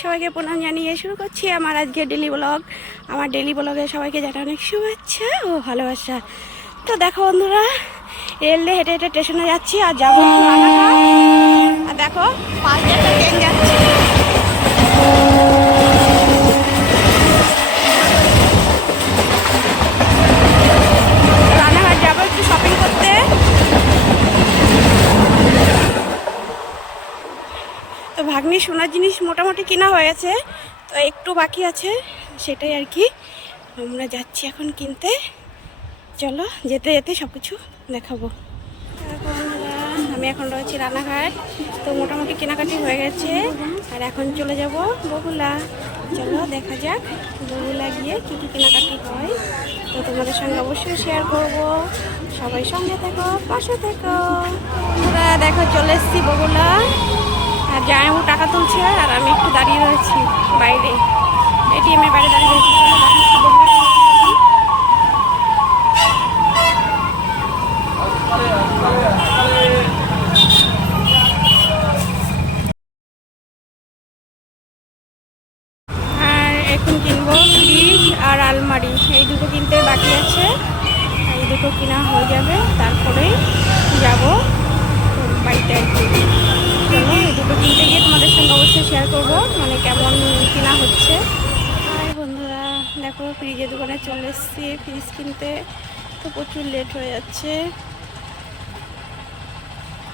সবাইকে প্রণাম জানিয়ে শুরু করছি আমার আজকে ডেলি ব্লগ। আমার ডেলি ব্লগে সবাইকে জানাই অনেক শুভেচ্ছা ও ভালোবাসা। তো দেখো বন্ধুরা, রেল দিয়ে হেঁটে হেঁটে স্টেশনে যাচ্ছি আর যাবো রানাঘাট। আর দেখো পাঁচ একটা ট্রেন যাচ্ছে। রানাঘাট যাবো একটু শপিং করতে। তো ভাগ্নি সোনার জিনিস মোটামুটি কেনা হয়েছে, তো একটু বাকি আছে, সেটাই আর কি আমরা যাচ্ছি এখন কিনতে। চলো যেতে যেতে সব কিছু দেখাবো। আমি এখন রয়েছি রানাঘাট। তো মোটামুটি কেনাকাটি হয়ে গেছে আর এখন চলে যাব বগুলা। চলো দেখা যাক বগুলা গিয়ে কী কী কেনাকাটি হয়, তো তোমাদের সঙ্গে অবশ্যই শেয়ার করব। সবাই সঙ্গে থেকো, পাশে থেকো। আমরা দেখো চলে এসেছি বগুলা, আর জামাইবু টাকা তুলছে আর আমি একটু দাঁড়িয়ে রয়েছি বাইরে, এটিএমের বাইরে দাঁড়িয়ে রয়েছি। আর এখন কিনবো ফ্রিজ আর আলমারি, এই দুটো কিনতে বাকি আছে। এই দুটো কেনা হয়ে যাবে, তারপরেই যাব বাড়িতে আর কি। চলো এই দুটো কিনতে গিয়ে তোমাদের সঙ্গে অবশ্যই শেয়ার করবো, মানে কেমন কেনা হচ্ছে। আর বন্ধুরা দেখো ফ্রিজের দোকানে চলে এসেছি ফ্রিজ কিনতে। তো প্রচুর লেট হয়ে যাচ্ছে,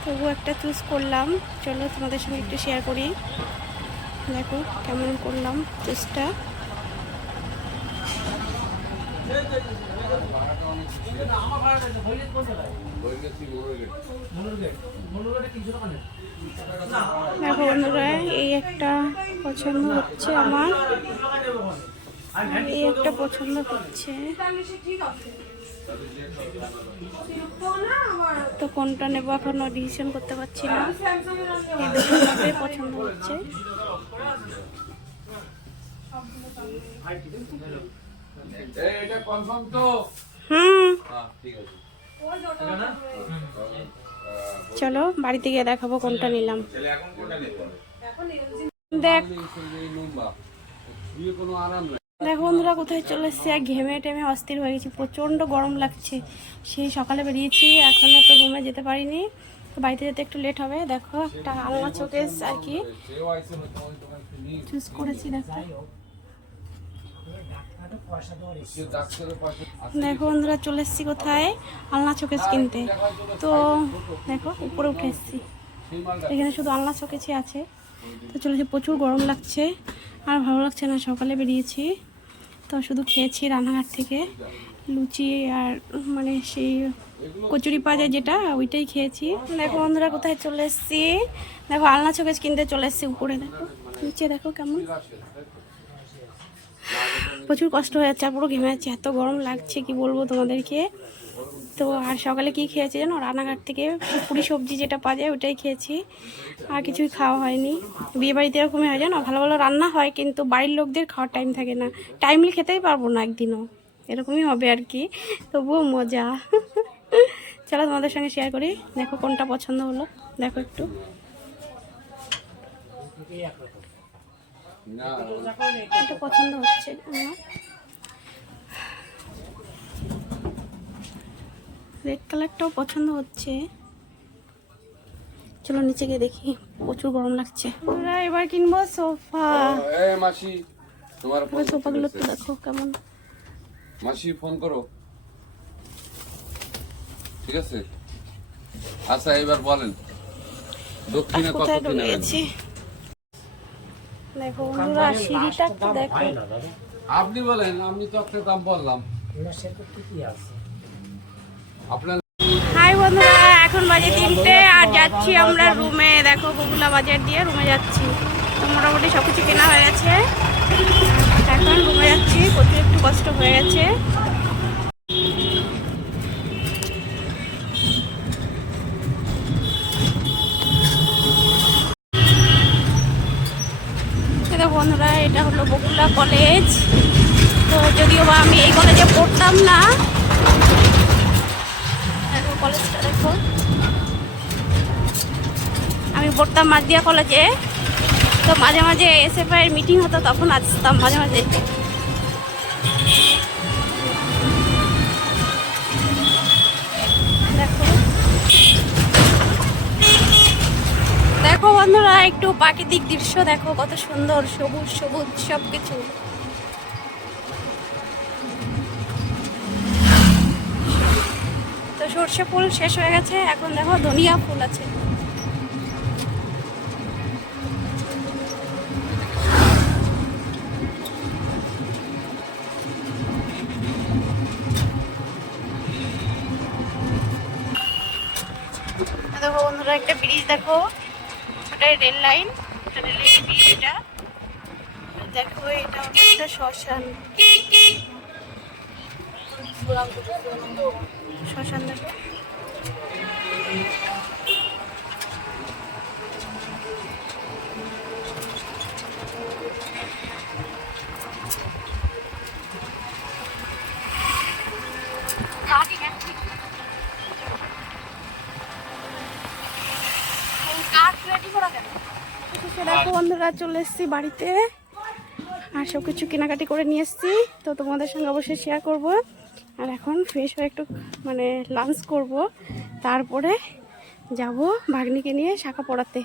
তবু একটা চুজ করলাম। চলো তোমাদের সঙ্গে একটু শেয়ার করি, দেখো কেমন করলাম চুজটা। দেখো বন্ধুরা, এই একটা পছন্দ হচ্ছে আমার, এই একটা পছন্দ হচ্ছে, তো কোনটা নেবো এখনো ডিসিশন করতে পারছি না। এই দুটোর মধ্যে পছন্দ হচ্ছে। চলো বাড়িতে গিয়ে দেখাবো কোনটা নিলাম। দেখো বন্ধুরা কোথায় চলে এসেছি, আর ঘেমে টেমে অস্থির হয়ে গেছি, প্রচণ্ড গরম লাগছে। সেই সকালে বেরিয়েছি, এখনও তো রুমে যেতে পারিনি, তো বাড়িতে যেতে একটু লেট হবে। দেখো একটা আলনা শোকেস আর কি চুজ করেছি। দেখো বন্ধুরা চলে এসেছি কোথায়, আলনা শোকেস কিনতে। তো দেখো উপরে উঠে এসেছি, এখানে শুধু আলনা শোকেসই আছে। তো চলেছি, প্রচুর গরম লাগছে আর ভালো লাগছে না। সকালে বেরিয়েছি তো শুধু খেয়েছি রানাঘাট থেকে লুচি আর মানে সেই কচুরি পাওয়া যায় যেটা, ওইটাই খেয়েছি। দেখো বন্ধুরা কোথায় চলে এসেছি, দেখো আলনা শোকেস কিনতে চলে এসেছি উপরে। দেখো নিচে দেখো কেমন, প্রচুর কষ্ট হয়ে যাচ্ছে আর পুরো ঘেমে যাচ্ছে, এত গরম লাগছে কি বলবো তোমাদেরকে। তো আর সকালে কি খেয়েছি জানো, রানাঘাট থেকে পুরি সবজি যেটা পাওয়া যায় ওটাই খেয়েছি, আর কিছুই খাওয়া হয়নি। বিয়ে বাড়িতে এরকমই হয় জানো, ভালো ভালো রান্না হয় কিন্তু বাড়ির লোকদের খাওয়ার টাইম থাকে না, টাইমলি খেতেই পারবো না একদিনও, এরকমই হবে আর কি। তবুও মজা। চলো তোমাদের সঙ্গে শেয়ার করি, দেখো কোনটা পছন্দ হলো। দেখো একটু এটা পছন্দ হচ্ছে আমার, রেড কালারটাও পছন্দ হচ্ছে। চলো নিচে গিয়ে দেখি, প্রচুর গরম লাগছে। আমরা এবার কিনবো সোফা। সোফাগুলো তো দেখো কেমন। মাসি ফোন করো, ঠিক আছে? আচ্ছা এবার বলেন দক্ষিণে কত কিনবেন? দেখো বন্ধুরা সিঁড়িটা একটু দেখো। আপনি বলেন, আমি তো একটা দাম বললাম। আপনার হাই বন্ধুরা, এখন বাজে 3টে আর যাচ্ছি আমরা রুমে। দেখো বগুলা বাজার দিয়ে রুমে যাচ্ছি। তো মোটামুটি সব কিছু কেনা হয়ে গেছে, এখন রুমে যাচ্ছি। প্রচুর একটু কষ্ট হয়ে গেছে। বন্ধুরা এটা হলো বগুলা কলেজ। তো যদিও বা আমি এই কলেজে পড়তাম না, দেখো কলেজটা দেখো, আমি পড়তাম মাদিয়া কলেজে। তো মাঝে মাঝে এসএফআই এর মিটিং হতো, তখন আসতাম মাঝে মাঝে। দেখো দেখো বন্ধুরা, একটু প্রাকৃতিক দৃশ্য দেখো, কত সুন্দর, সবুজ সবুজ সবকিছু। তো সর্ষে ফুল শেষ হয়ে গেছে, এখন দেখো ধনিয়া ফুল আছে। দেখো বন্ধুরা, একটা ব্রিজ দেখো, ওটাই রেল লাইন, রেল লাইনের ব্রিজ এটা। দেখো এটা একটা শ্মশান, শ্মশান দেখো। দেখো বন্ধুরা, চলে এসেছি বাড়িতে, আর সব কিছু কেনাকাটি করে নিয়ে এসেছি, তো তোমাদের সঙ্গে অবশ্যই শেয়ার করব। আর এখন ফ্রেশ হয়ে একটু মানে লাঞ্চ করব, তারপরে যাব ভাগ্নিকে নিয়ে শাখা পড়াতে।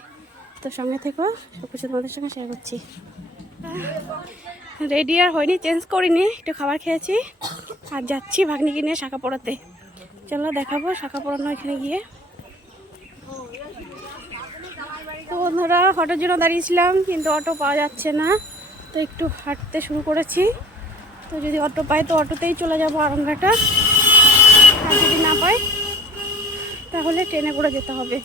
তো সঙ্গে থেকো, সব কিছু তোমাদের সঙ্গে শেয়ার করছি। রেডি আর হয়নি, চেঞ্জ করিনি, একটু খাবার খেয়েছি আর যাচ্ছি ভাগ্নিকে নিয়ে শাখা পড়াতে। চলো দেখাবো শাখা পড়ানো এখানে গিয়ে। তো বন্ধুরা, অটোর জন্য দাঁড়িয়েছিলাম, কিন্তু অটো পাওয়া যাচ্ছে না, তো একটু হাঁটতে শুরু করেছি। তো যদি অটো পাই তো অটোতেই চলে যাবো আরামঘাটা, আর যদি না পাই তাহলে ট্রেনে করে যেতে হবে।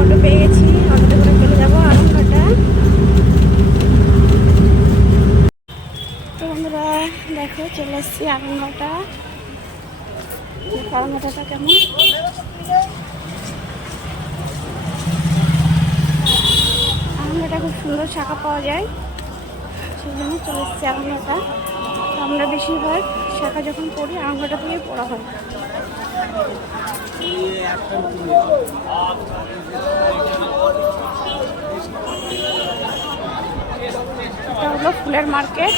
অটো পেয়ে গেছি, অটোতে করে চলে যাবো আরামঘাটা। তো বন্ধুরা দেখো, চলে এসছি আরামঘাটা। আরামঘাটাটা কেমন, আরামঘাটা খুব সুন্দর শাখা পাওয়া যায়, সেই জন্য চলে এসছি আরামঘাটা। আমরা বেশিরভাগ শাখা যখন পড়ি আরামঘাটা থেকে পড়া হয়। এটা হলো ফুলের মার্কেট।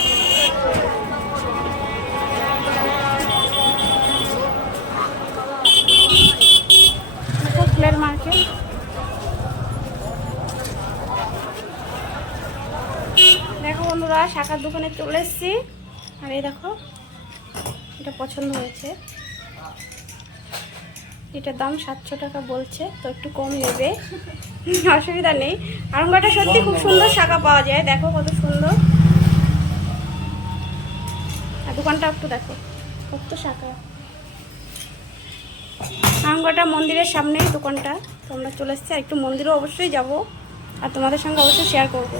ফুলের মার্কেট দেখো বন্ধুরা, শাখার দোকানে চলে এসেছি। আর এই দেখো, এটা পছন্দ হয়েছে, এটার দাম 700 টাকা বলছে, তো একটু কম নেবে, অসুবিধা নেই। আরামঘাটা সত্যি খুব সুন্দর শাখা পাওয়া যায়, দেখো কত সুন্দর। আর দোকানটা একটু দেখো, কত শাখা। আরামঘাটা মন্দিরের সামনেই দোকানটা। তো আমরা চলে এসেছি, আর একটু মন্দিরেও অবশ্যই যাব, আর তোমাদের সঙ্গে অবশ্যই শেয়ার করবো।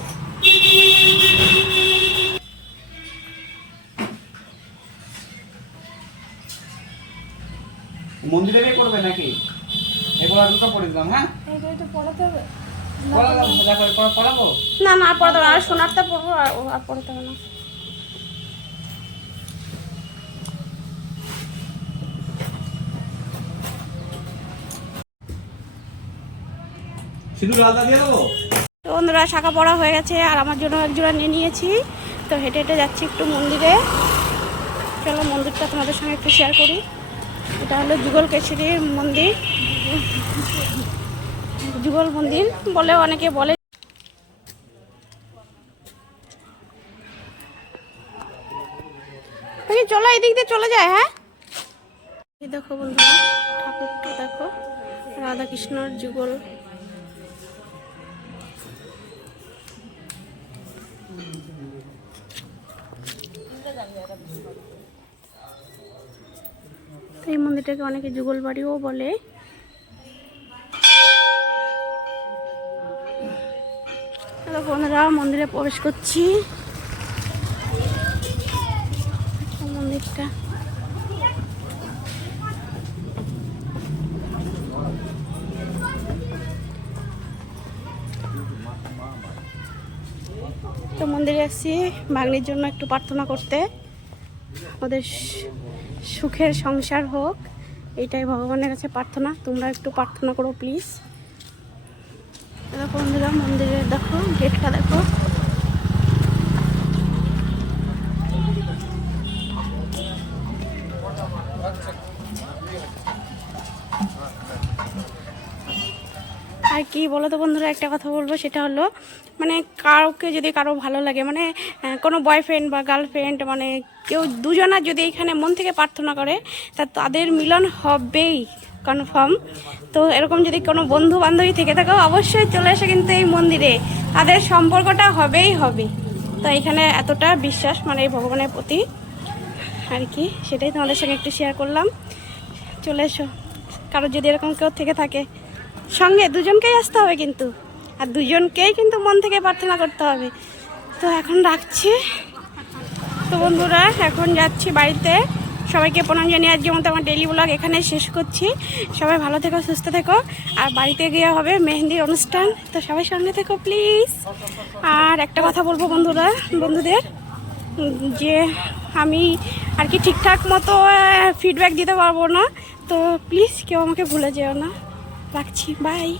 মন্দিরে করবে নাকি? এগুলো দুটো পড়ে দিলাম। হ্যাঁ, এইগুলো পড়াতে হবে দেখো পড়াবো না, না আর পড়াতে হবে না, আর সোনারটা পড়বো, আর পড়াতে হবে না। সিঁদুর আলাদা দিয়ে দেবো। তো বন্ধুরা, শাখা পড়া হয়ে গেছে, আর আমার জন্য এক জোড়া নিয়ে নিয়েছি। তো হেঁটে হেঁটে যাচ্ছি একটু মন্দিরে। চলো মন্দিরটা তোমাদের সঙ্গে একটু শেয়ার করি। এটা হলো যুগল কেশরীর মন্দির, যুগল মন্দির বলে অনেকে বলে। চলো এদিক দিয়ে চলে যায়। হ্যাঁ, এই দেখো বন্ধুরা, ঠাকুরটা দেখো, রাধা কৃষ্ণর যুগল। এই মন্দিরটাকে অনেকে যুগল বাড়িও বলে। বন্ধুরা, মন্দিরে প্রবেশ করছি। মন্দিরটা তো মন্দিরে আসছি ভাগ্নির জন্য একটু প্রার্থনা করতে, ওদের সুখের সংসার হোক, এইটাই ভগবানের কাছে প্রার্থনা, তোমরা একটু প্রার্থনা করো প্লিজ। দেখো বন্ধুরা, মন্দিরের দেখো গেটটা দেখো। আর কি বলো তো বন্ধুরা, একটা কথা বলবো, সেটা হলো মানে কাউকে যদি কারো ভালো লাগে, মানে কোনো বয়ফ্রেন্ড বা গার্লফ্রেন্ড, মানে কেউ দুজনা যদি এখানে মন থেকে প্রার্থনা করে, তা তাদের মিলন হবেই কনফার্ম। তো এরকম যদি কোনো বন্ধু বান্ধবী থেকে থাকো, অবশ্যই চলে এসে কিন্তু এই মন্দিরে, তাদের সম্পর্কটা হবেই হবে। তো এখানে এতটা বিশ্বাস মানে এই ভগবানের প্রতি আর কি, সেটাই তোমাদের সঙ্গে একটু শেয়ার করলাম। চলে এসো, কারো যদি এরকম কেউ থেকে থাকে, সঙ্গে দুজনকেই আসতে হবে কিন্তু, আর দুজনকেই কিন্তু মন থেকে প্রার্থনা করতে হবে। তো এখন রাখছি। তো বন্ধুরা, এখন যাচ্ছি বাড়িতে। সবাইকে প্রণাম জানিয়ে আজকের মতো আমার ডেইলি ব্লগ এখানে শেষ করছি। সবাই ভালো থেকো, সুস্থ থেকো। আর বাড়িতে গিয়ে হবে মেহেন্দির অনুষ্ঠান, তো সবাই সঙ্গে থেকো প্লিজ। আর একটা কথা বলবো বন্ধুদের, যে আমি আর কি ঠিকঠাক মতো ফিডব্যাক দিতে পারবো না, তো প্লিজ কেউ আমাকে ভুলে যেও না। রাখছি, বাই।